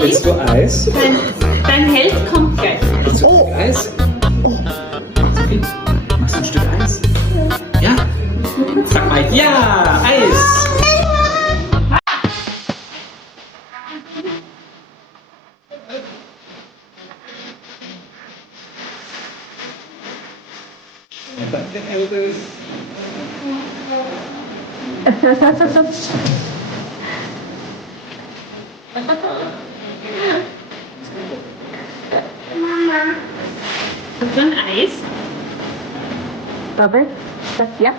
Willst du Eis? Dein Held kommt gleich. Willst du Eis? Okay. Machst du ein Stück Eis? Ja? Sag mal, ja, Eis! Danke, Elvis. Hast du ein Eis? Robert, das ja?